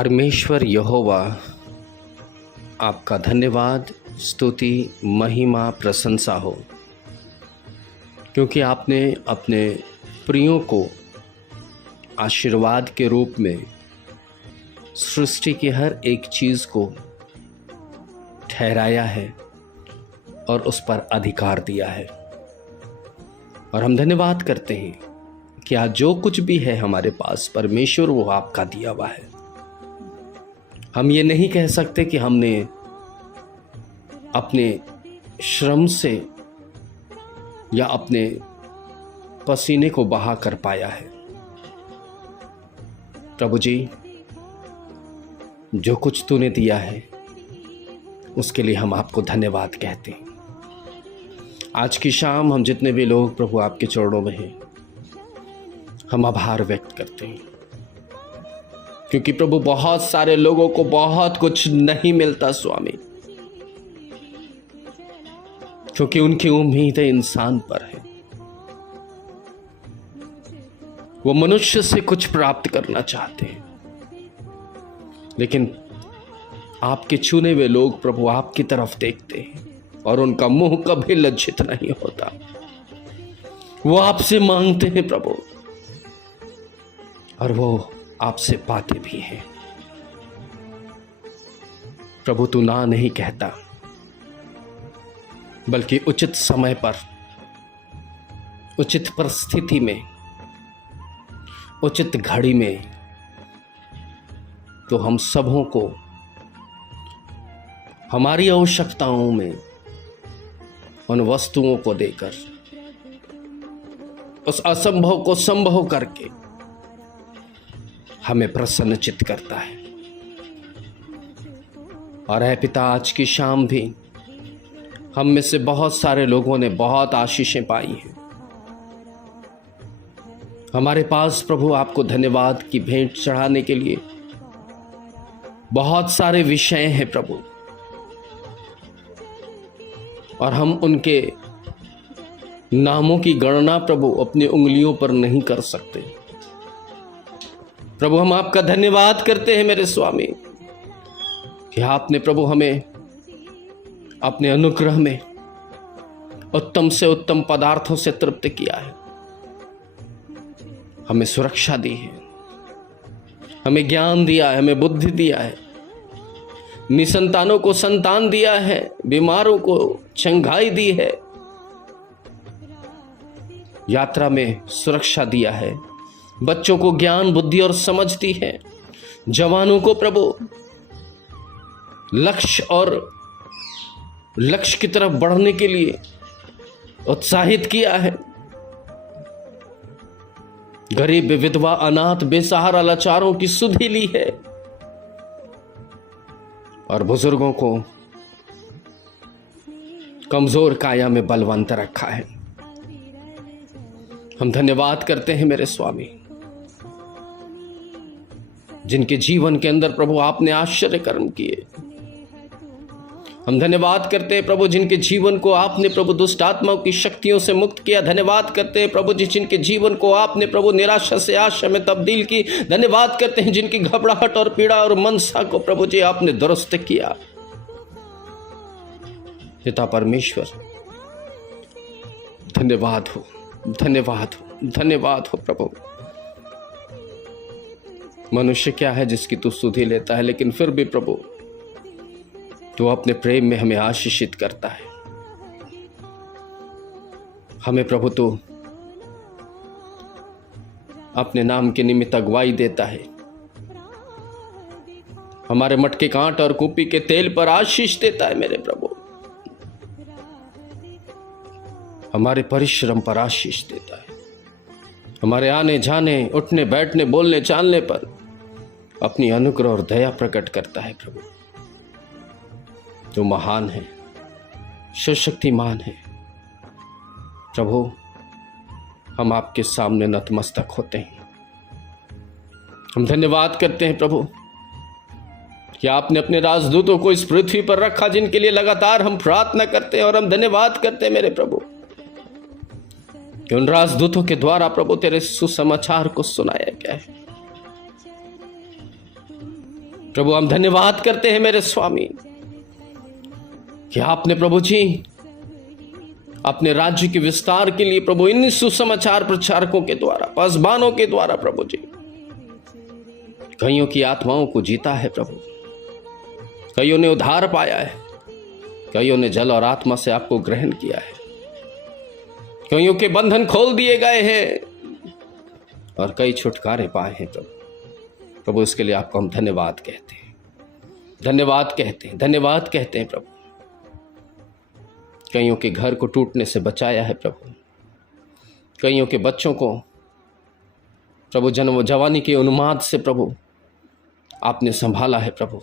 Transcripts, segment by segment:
परमेश्वर यहोवा, आपका धन्यवाद, स्तुति, महिमा, प्रशंसा हो, क्योंकि आपने अपने प्रियों को आशीर्वाद के रूप में सृष्टि की हर एक चीज़ को ठहराया है और उस पर अधिकार दिया है। और हम धन्यवाद करते हैं कि आज जो कुछ भी है हमारे पास, परमेश्वर वो आपका दिया हुआ है। हम ये नहीं कह सकते कि हमने अपने श्रम से या अपने पसीने को बहा कर पाया है। प्रभु जी, जो कुछ तूने दिया है उसके लिए हम आपको धन्यवाद कहते हैं। आज की शाम हम जितने भी लोग प्रभु आपके चरणों में हैं, हम आभार व्यक्त करते हैं, क्योंकि प्रभु बहुत सारे लोगों को बहुत कुछ नहीं मिलता स्वामी, क्योंकि उनकी उम्मीदें इंसान पर है। वो मनुष्य से कुछ प्राप्त करना चाहते हैं, लेकिन आपके चुने हुए लोग प्रभु आपकी तरफ देखते हैं और उनका मुंह कभी लज्जित नहीं होता। वो आपसे मांगते हैं प्रभु, और वो आपसे पाते भी हैं। प्रभु तू ना नहीं कहता, बल्कि उचित समय पर, उचित परिस्थिति में, उचित घड़ी में तो हम सबों को हमारी आवश्यकताओं में उन वस्तुओं को देकर, उस असंभव को संभव करके हमें प्रसन्नचित्त करता है। और है पिता, आज की शाम भी हम में से बहुत सारे लोगों ने बहुत आशीषें पाई हैं। हमारे पास प्रभु आपको धन्यवाद की भेंट चढ़ाने के लिए बहुत सारे विषय हैं प्रभु, और हम उनके नामों की गणना प्रभु अपनी उंगलियों पर नहीं कर सकते। प्रभु हम आपका धन्यवाद करते हैं मेरे स्वामी, कि आपने प्रभु हमें अपने अनुग्रह में उत्तम से उत्तम पदार्थों से तृप्त किया है। हमें सुरक्षा दी है, हमें ज्ञान दिया है, हमें बुद्धि दिया है, निसंतानों को संतान दिया है, बीमारों को चंगाई दी है, यात्रा में सुरक्षा दिया है, बच्चों को ज्ञान, बुद्धि और समझ दी है, जवानों को प्रभु लक्ष्य की तरफ बढ़ने के लिए उत्साहित किया है। गरीब, विधवा, अनाथ, बेसहारा, लाचारों की सुधि ली है, और बुजुर्गों को कमजोर काया में बलवंत रखा है। हम धन्यवाद करते हैं मेरे स्वामी, जिनके जीवन के अंदर प्रभु आपने आश्चर्य कर्म किए। हम धन्यवाद करते हैं प्रभु, जिनके जीवन को आपने प्रभु दुष्ट आत्माओं की शक्तियों से मुक्त किया। धन्यवाद करते हैं प्रभु जी, जिनके जीवन को आपने प्रभु निराशा से आशा में तब्दील की। धन्यवाद करते हैं जिनकी घबराहट और पीड़ा और मनसा को प्रभु जी आपने दुरुस्त किया। पिता परमेश्वर, धन्यवाद हो, धन्यवाद हो, धन्यवाद हो प्रभु। मनुष्य क्या है जिसकी तू सुधि लेता है, लेकिन फिर भी प्रभु तू अपने प्रेम में हमें आशीषित करता है। हमें प्रभु तू अपने नाम के निमित्त अगुवाई देता है। हमारे मटके कांट और कुपी के तेल पर आशीष देता है मेरे प्रभु। हमारे परिश्रम पर आशीष देता है। हमारे आने जाने, उठने बैठने, बोलने चालने पर अपनी अनुग्रह और दया प्रकट करता है प्रभु। जो महान है, सशक्तिमान है प्रभु, हम आपके सामने नतमस्तक होते हैं। हम धन्यवाद करते हैं प्रभु कि आपने अपने राजदूतों को इस पृथ्वी पर रखा, जिनके लिए लगातार हम प्रार्थना करते हैं। और हम धन्यवाद करते हैं मेरे प्रभु कि उन राजदूतों के द्वारा प्रभु तेरे सुसमाचार को सुनाया गया है। प्रभु हम धन्यवाद करते हैं मेरे स्वामी कि आपने प्रभु जी अपने राज्य के विस्तार के लिए प्रभु इन सुसमाचार प्रचारकों के द्वारा, पासबानों के द्वारा प्रभु जी कईयों की आत्माओं को जीता है प्रभु। कईयों ने उद्धार पाया है, कईयों ने जल और आत्मा से आपको ग्रहण किया है, कईयों के बंधन खोल दिए गए हैं और कई छुटकारे पाए हैं प्रभु। प्रभु इसके लिए आपको हम धन्यवाद कहते हैं, धन्यवाद कहते हैं, धन्यवाद कहते हैं प्रभु। कईयों के घर को टूटने से बचाया है प्रभु, कईयों के बच्चों को प्रभु जन्म जवानी के उन्माद से प्रभु आपने संभाला है प्रभु।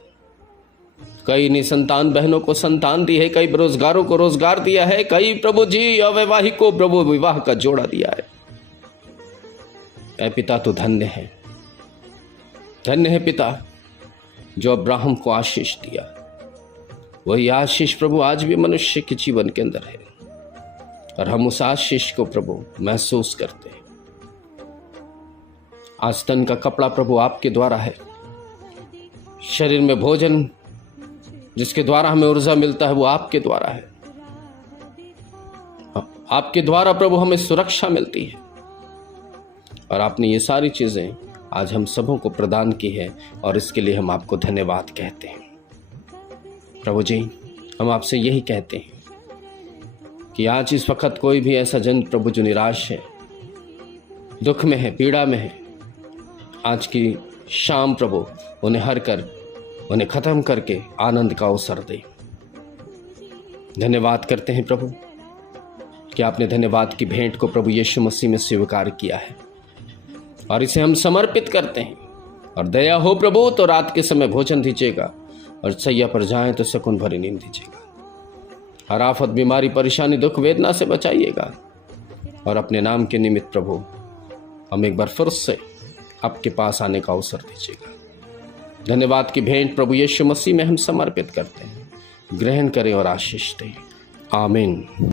कई निसंतान बहनों को संतान दी है, कई बेरोजगारों को रोजगार दिया है, कई प्रभु जी अवैवाहिक को प्रभु विवाह का जोड़ा दिया है। ऐ पिता तो धन्य है, धन्य है पिता जो अब्राहम को आशीष दिया। वही आशीष प्रभु आज भी मनुष्य के जीवन के अंदर है और हम उस आशीष को प्रभु महसूस करते हैं। आज तन का कपड़ा प्रभु आपके द्वारा है, शरीर में भोजन जिसके द्वारा हमें ऊर्जा मिलता है वो आपके द्वारा है। आपके द्वारा प्रभु हमें सुरक्षा मिलती है और आपने ये सारी चीजें आज हम सबों को प्रदान की है और इसके लिए हम आपको धन्यवाद कहते हैं। प्रभु जी हम आपसे यही कहते हैं कि आज इस वक्त कोई भी ऐसा जन प्रभु जो निराश है, दुख में है, पीड़ा में है, आज की शाम प्रभु उन्हें हर कर, उन्हें खत्म करके आनंद का अवसर दे। धन्यवाद करते हैं प्रभु कि आपने धन्यवाद की भेंट को प्रभु यीशु मसीह में स्वीकार किया है और इसे हम समर्पित करते हैं। और दया हो प्रभु तो रात के समय भोजन दीजिएगा और सैया पर जाएं तो सुकून भरी नींद दीजिएगा। हर आफत, बीमारी, परेशानी, दुख, वेदना से बचाइएगा और अपने नाम के निमित्त प्रभु हम एक बार फिर से आपके पास आने का अवसर दीजिएगा। धन्यवाद की भेंट प्रभु यीशु मसीह में हम समर्पित करते हैं। ग्रहण करें और आशीष दें। आमीन।